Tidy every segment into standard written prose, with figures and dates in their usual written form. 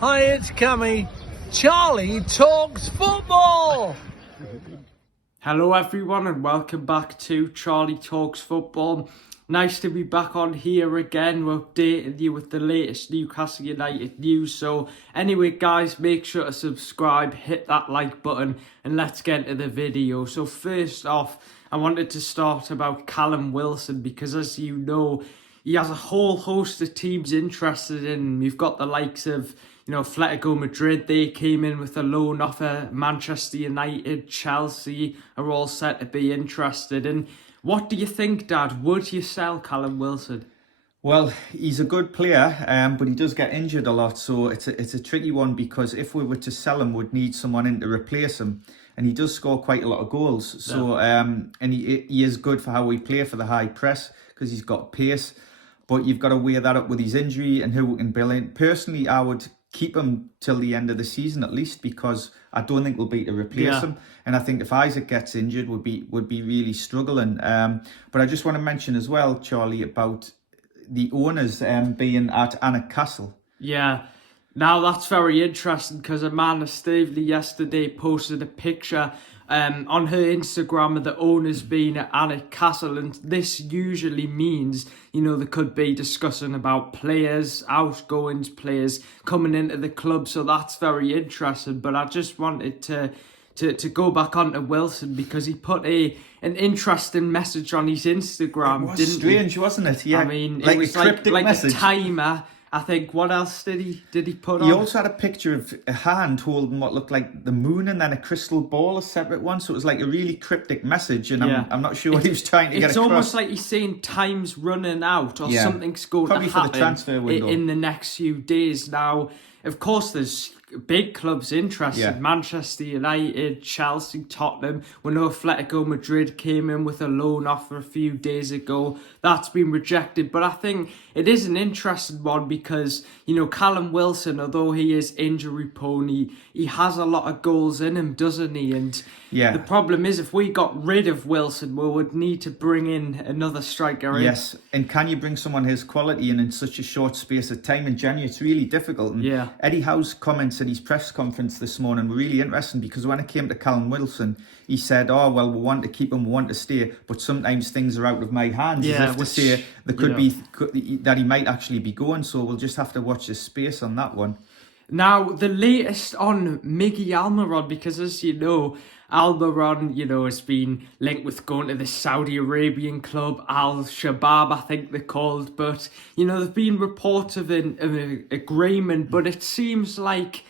Hi, it's Cammy. Charlie talks football. Hello everyone and welcome back to Charlie Talks Football. Nice to be back on here again. We're updating you with the latest Newcastle United news. So anyway guys, make sure to subscribe, hit that like button and let's get into the video. So first off, I wanted to start about Callum Wilson because as you know, he has a whole host of teams interested in him. You've got the likes of, Atletico Madrid, they came in with a loan offer. Manchester United, Chelsea are all set to be interested. And what do you think, Dad? Would you sell Callum Wilson? Well, he's a good player, but he does get injured a lot. So it's a tricky one because if we were to sell him, we'd need someone in to replace him. And he does score quite a lot of goals. So and he is good for how we play for the high press because he's got pace. But you've got to weigh that up with his injury and who we can bill in. Personally, I would keep him till the end of the season at least because I don't think we'll be to replace him. And I think if Isaac gets injured, would be really struggling. But I just want to mention as well, Charlie, about the owners being at Alnwick Castle. Yeah. Now that's very interesting because Amanda Stavely yesterday posted a picture on her Instagram of the owners being at Alnwick Castle, and this usually means, they could be discussing about players, outgoings, players coming into the club, so that's very interesting. But I just wanted to go back onto Wilson because he put an interesting message on his Instagram. It was strange, wasn't it? Yeah, I mean, like it was a cryptic like message. a timer. I think, what else did he put on? He also had a picture of a hand holding what looked like the moon and then a crystal ball, a separate one. So it was like a really cryptic message, and I'm not sure what he was trying to get across. It's almost like he's saying time's running out or something's going Probably to happen for the transfer window in the next few days. Now, of course, there's big clubs interested. Manchester United, Chelsea, Tottenham. We know Atletico Madrid came in with a loan offer a few days ago. That's been rejected. But I think it is an interesting one because, Callum Wilson, although he is injury prone, he has a lot of goals in him, doesn't he? And the problem is if we got rid of Wilson, we would need to bring in another striker in. Yes, and can you bring someone his quality in such a short space of time? In January, it's really difficult. And Eddie Howe's comments at his press conference this morning were really interesting because when it came to Callum Wilson, he said, we want to keep him, we want to stay, but sometimes things are out of my hands. As if to say there could be that he might actually be going, so we'll just have to watch this space on that one. Now, the latest on Miguel Almiron, because as you know, Almiron, has been linked with going to the Saudi Arabian club, Al-Shabaab, I think they're called. But, there've been reports of an agreement, but it seems like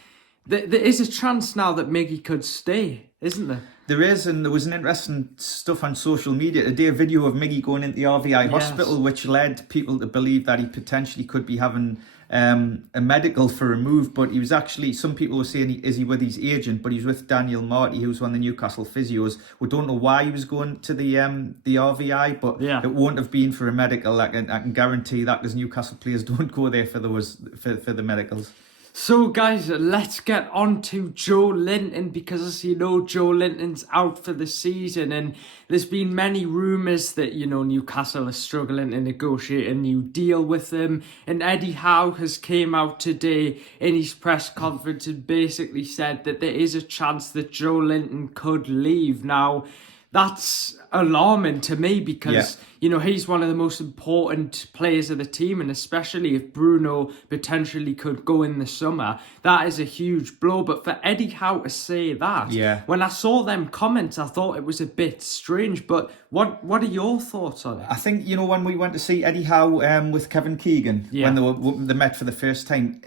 there is a chance now that Miggy could stay, isn't there? There is, and there was an interesting stuff on social media today, a video of Miggy going into the RVI hospital, which led people to believe that he potentially could be having a medical for a move, but he was actually, some people were saying, is he with his agent, but he's with Daniel Marty, who's one of the Newcastle physios. We don't know why he was going to the RVI, but it won't have been for a medical. I can guarantee that, because Newcastle players don't go there for the medicals. So guys, let's get on to Joe Linton, because as you know, Joe Linton's out for the season, and there's been many rumours that, Newcastle are struggling to negotiate a new deal with him, and Eddie Howe has came out today in his press conference and basically said that there is a chance that Joe Linton could leave. Now, that's alarming to me because, he's one of the most important players of the team, and especially if Bruno potentially could go in the summer, that is a huge blow. But for Eddie Howe to say that, when I saw them comments, I thought it was a bit strange. But what are your thoughts on it? I think, when we went to see Eddie Howe with Kevin Keegan, when they met for the first time,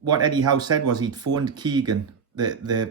what Eddie Howe said was he'd phoned Keegan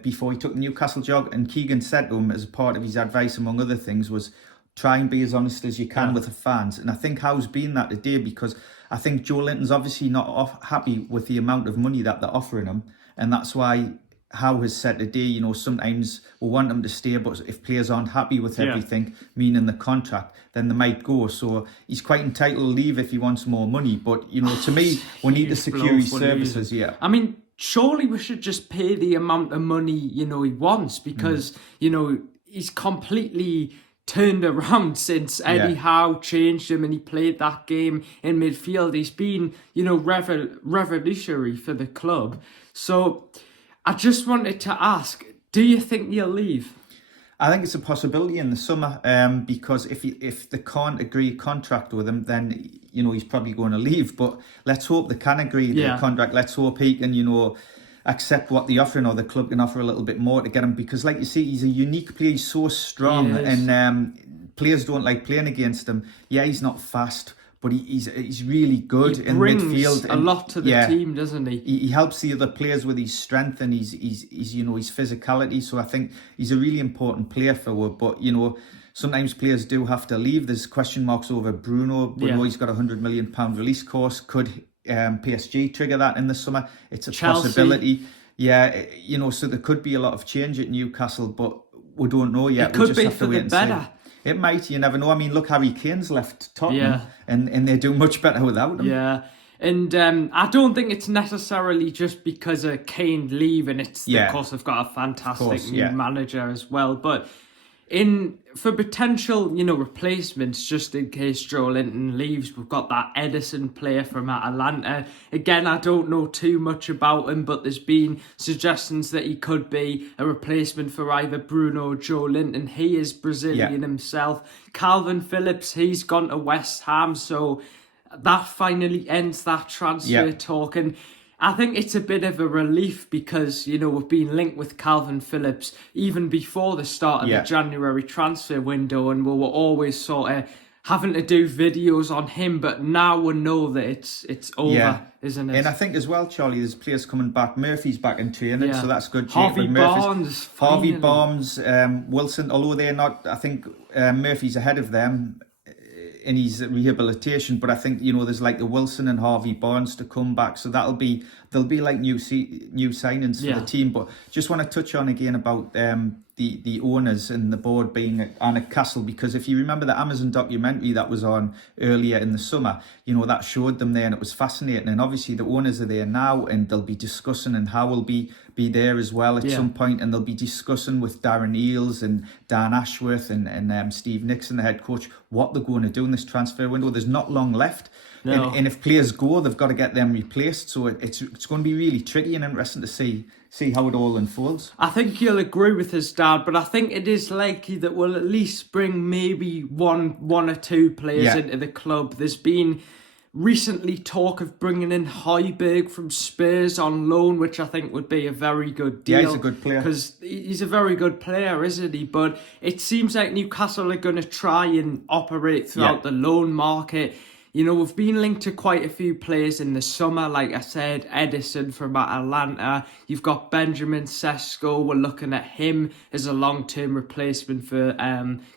before he took the Newcastle job, and Keegan said to him, as a part of his advice among other things, was try and be as honest as you can with the fans. And I think Howe's been that today, because I think Joe Linton's obviously not happy with the amount of money that they're offering him, and that's why Howe has said today, sometimes we want them to stay, but if players aren't happy with everything, meaning the contract, then they might go. So he's quite entitled to leave if he wants more money, but to me, we need to secure his services. I mean, surely we should just pay the amount of money, he wants, because, he's completely turned around since Eddie Howe changed him and he played that game in midfield. He's been, revolutionary for the club. So I just wanted to ask, do you think he'll leave? I think it's a possibility in the summer, because if they can't agree a contract with him, then he's probably going to leave. But let's hope they can agree the contract. Let's hope he can accept what they're offering, or the club can offer a little bit more to get him. Because like you see, he's a unique player. He's so strong, and players don't like playing against him. Yeah, he's not fast, but he's really good in midfield. A lot to the team, doesn't he? He helps the other players with his strength and his physicality. So I think he's a really important player for us. But sometimes players do have to leave. There's question marks over Bruno. Bruno, he's got a £100 million release clause. Could PSG trigger that in the summer? It's a possibility. Yeah, so there could be a lot of change at Newcastle, but we don't know yet. It could be for the better. It might, you never know. I mean, look, Harry Kane's left Tottenham, and they do much better without him. Yeah, and I don't think it's necessarily just because of Kane leaving. It's of course they've got a fantastic new manager as well, but for potential, replacements, just in case Joe Linton leaves, we've got that Edison player from Atlanta. Again, I don't know too much about him, but there's been suggestions that he could be a replacement for either Bruno or Joe Linton. He is Brazilian himself. Calvin Phillips, he's gone to West Ham, so that finally ends that transfer talk. And I think it's a bit of a relief because, we've been linked with Calvin Phillips even before the start of the January transfer window, and we were always sort of having to do videos on him, but now we know that it's over, isn't it? And I think as well, Charlie, there's players coming back. Murphy's back in training, so that's good. Harvey Barnes, Wilson, although they're not, I think Murphy's ahead of them in his rehabilitation, but I think there's like the Wilson and Harvey Barnes to come back, so they'll be like new signings for the team. But just want to touch on again about the owners and the board being at Alnwick Castle, because if you remember the Amazon documentary that was on earlier in the summer, that showed them there, and it was fascinating. And obviously the owners are there now, and they'll be discussing, and Howe will be there as well at some point, and they'll be discussing with Darren Eales and Dan Ashworth and Steve Nixon, the head coach, what they're going to do in this transfer window. There's not long left. No. And if players go, they've got to get them replaced. So it's going to be really tricky and interesting to see how it all unfolds. I think you'll agree with his dad, but I think it is likely that we'll at least bring maybe one or two players into the club. There's been recently talk of bringing in Højbjerg from Spurs on loan, which I think would be a very good deal. Yeah, he's a good player. Because he's a very good player, isn't he? But it seems like Newcastle are going to try and operate throughout the loan market. We've been linked to quite a few players in the summer. Like I said, Edison from Atlanta. You've got Benjamin Sesko. We're looking at him as a long-term replacement for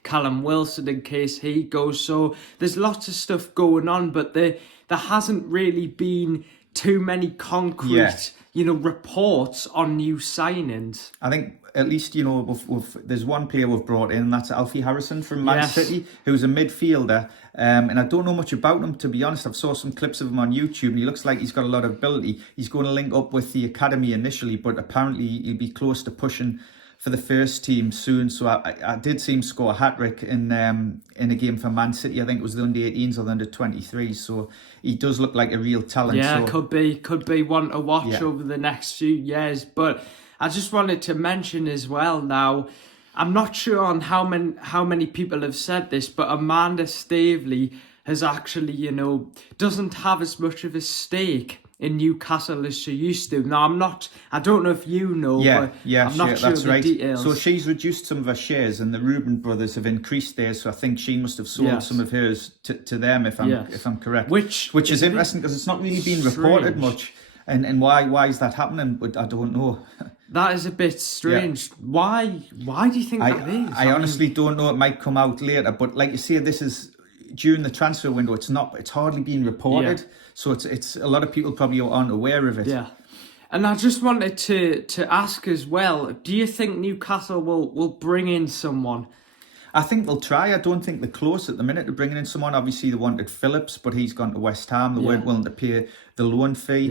Callum Wilson in case he goes. So there's lots of stuff going on, but there hasn't really been too many concrete, reports on new signings. I think at least, there's one player we've brought in, and that's Alfie Harrison from Man City, who's a midfielder. And I don't know much about him, to be honest. I've saw some clips of him on YouTube, and he looks like he's got a lot of ability. He's going to link up with the academy initially, but apparently he'll be close to pushing for the first team soon. So I did see him score a hat-trick in a game for Man City. I think it was the under-18s or the under-23s. So he does look like a real talent. Yeah, could be one to watch over the next few years. But I just wanted to mention as well now, I'm not sure on how many people have said this, but Amanda Staveley has actually, doesn't have as much of a stake in Newcastle as she used to. Now, I don't know if you know, but I'm not sure that's the right. details. So she's reduced some of her shares, and the Reuben brothers have increased theirs, so I think she must have sold some of hers to them, if I'm correct. Which is interesting, because it's not really been reported much. And why is that happening? But I don't know. That is a bit strange. Why do you think that is? I honestly don't know. It might come out later. But like you say, this is during the transfer window. It's hardly being reported. So it's a lot of people probably aren't aware of it. Yeah. And I just wanted to ask as well, do you think Newcastle will bring in someone? I think they'll try. I don't think they're close at the minute to bringing in someone. Obviously, they wanted Phillips, but he's gone to West Ham. They weren't willing to pay the loan fee.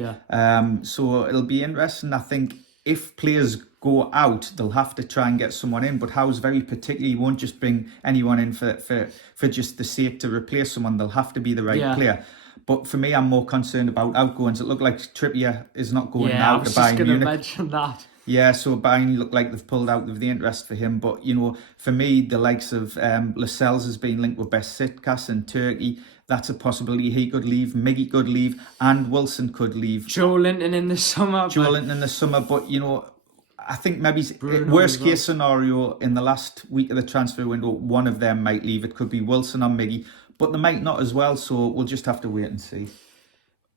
So it'll be interesting. I think if players go out, they'll have to try and get someone in. But Howe's very particular. He won't just bring anyone in for just the sake to replace someone. They'll have to be the right player. But for me, I'm more concerned about outgoings. It looked like Trippier is not going out to Bayern Munich. I was just going to mention that. Yeah, so Bayern look like they've pulled out of the interest for him. But, you know, for me, the likes of Lascelles has been linked with Besiktas in Turkey. That's a possibility. He could leave, Miggy could leave, and Wilson could leave. Joe Linton in the summer. But, you know, I think maybe Bruno worst case scenario, in the last week of the transfer window, one of them might leave. It could be Wilson or Miggy, but they might not as well. So we'll just have to wait and see.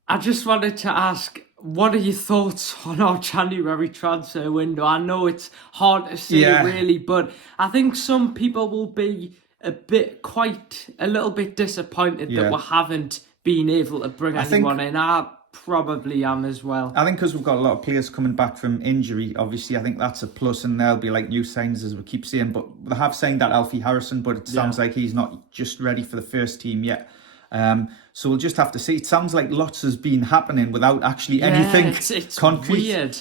I just wanted to ask, what are your thoughts on our January transfer window? I know it's hard to say really, but I think some people will be a little bit disappointed that we haven't been able to bring anyone in. I probably am as well. I think because we've got a lot of players coming back from injury, obviously, I think that's a plus, and there'll be like new signs, as we keep saying. But they have signed that Alfie Harrison, but it sounds like he's not just ready for the first team yet. So we'll just have to see. It sounds like lots has been happening without actually anything it's concrete. Weird.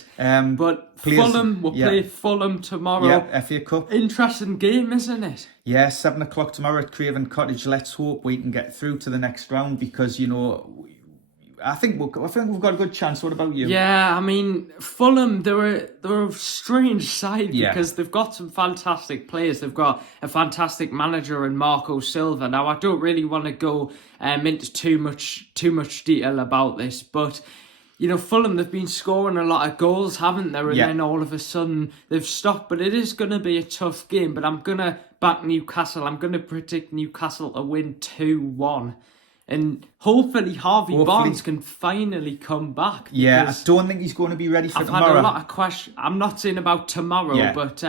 But Fulham, we'll play Fulham tomorrow. Yeah, FA Cup. Interesting game, isn't it? Yeah, 7 o'clock tomorrow at Craven Cottage. Let's hope we can get through to the next round, because, you know, I think we've got a good chance. What about you? Yeah, I mean, Fulham, they're a strange side because they've got some fantastic players. They've got a fantastic manager in Marco Silva. Now, I don't really want to go into too much detail about this, but you know, Fulham, they've been scoring a lot of goals, haven't they? And then all of a sudden they've stopped. But it is going to be a tough game. But I'm going to back Newcastle. I'm going to predict Newcastle to win 2-1. And hopefully Barnes can finally come back. Yeah, I don't think he's going to be ready for tomorrow. I've had a lot of questions. I'm not saying about tomorrow, but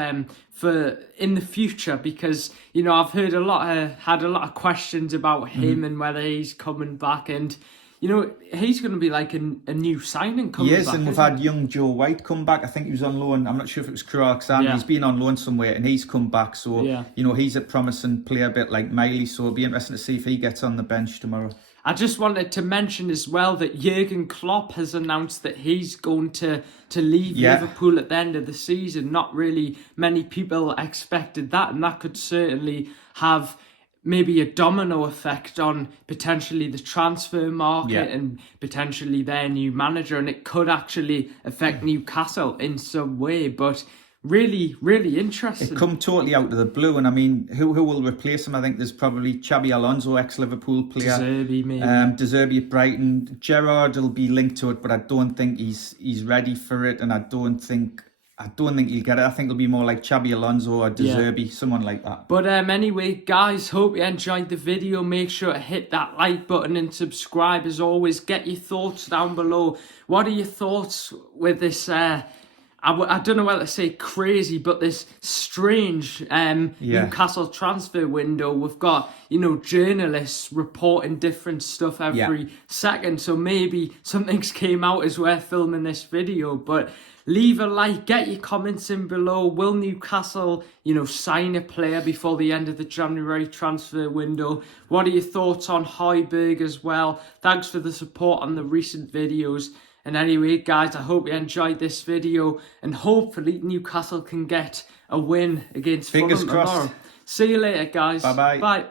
for in the future, because, you know, I've heard had a lot of questions about him and whether he's coming back. And, you know, he's going to be like a new signing coming back. Yes, and we've had young Joe White come back. I think he was on loan. I'm not sure if it was Croaxan. He's been on loan somewhere, and he's come back. So, you know, he's a promising player, a bit like Miley. So it'll be interesting to see if he gets on the bench tomorrow. I just wanted to mention as well that Jurgen Klopp has announced that he's going to leave Liverpool at the end of the season. Not really many people expected that, and that could certainly have maybe a domino effect on potentially the transfer market and potentially their new manager, and it could actually affect Newcastle in some way. But really, really interesting. It come totally out of the blue, and I mean, who will replace him? I think there's probably Xabi Alonso, ex-Liverpool player. De Zerbi, maybe. De Zerbi at Brighton. Gerrard will be linked to it, but I don't think he's ready for it, and I don't think he'll get it. I think it'll be more like Xabi Alonso or De Zerbi, someone like that. But anyway, guys, hope you enjoyed the video. Make sure to hit that like button and subscribe. As always, get your thoughts down below. What are your thoughts with this? I don't know whether to say crazy, but this strange Newcastle transfer window. We've got, you know, journalists reporting different stuff every second. So maybe something's came out as we're filming this video. But leave a like, get your comments in below. Will Newcastle, you know, sign a player before the end of the January transfer window? What are your thoughts on Højbjerg as well? Thanks for the support on the recent videos. And anyway, guys, I hope you enjoyed this video, and hopefully Newcastle can get a win against Fulham tomorrow. See you later, guys. Bye-bye. Bye.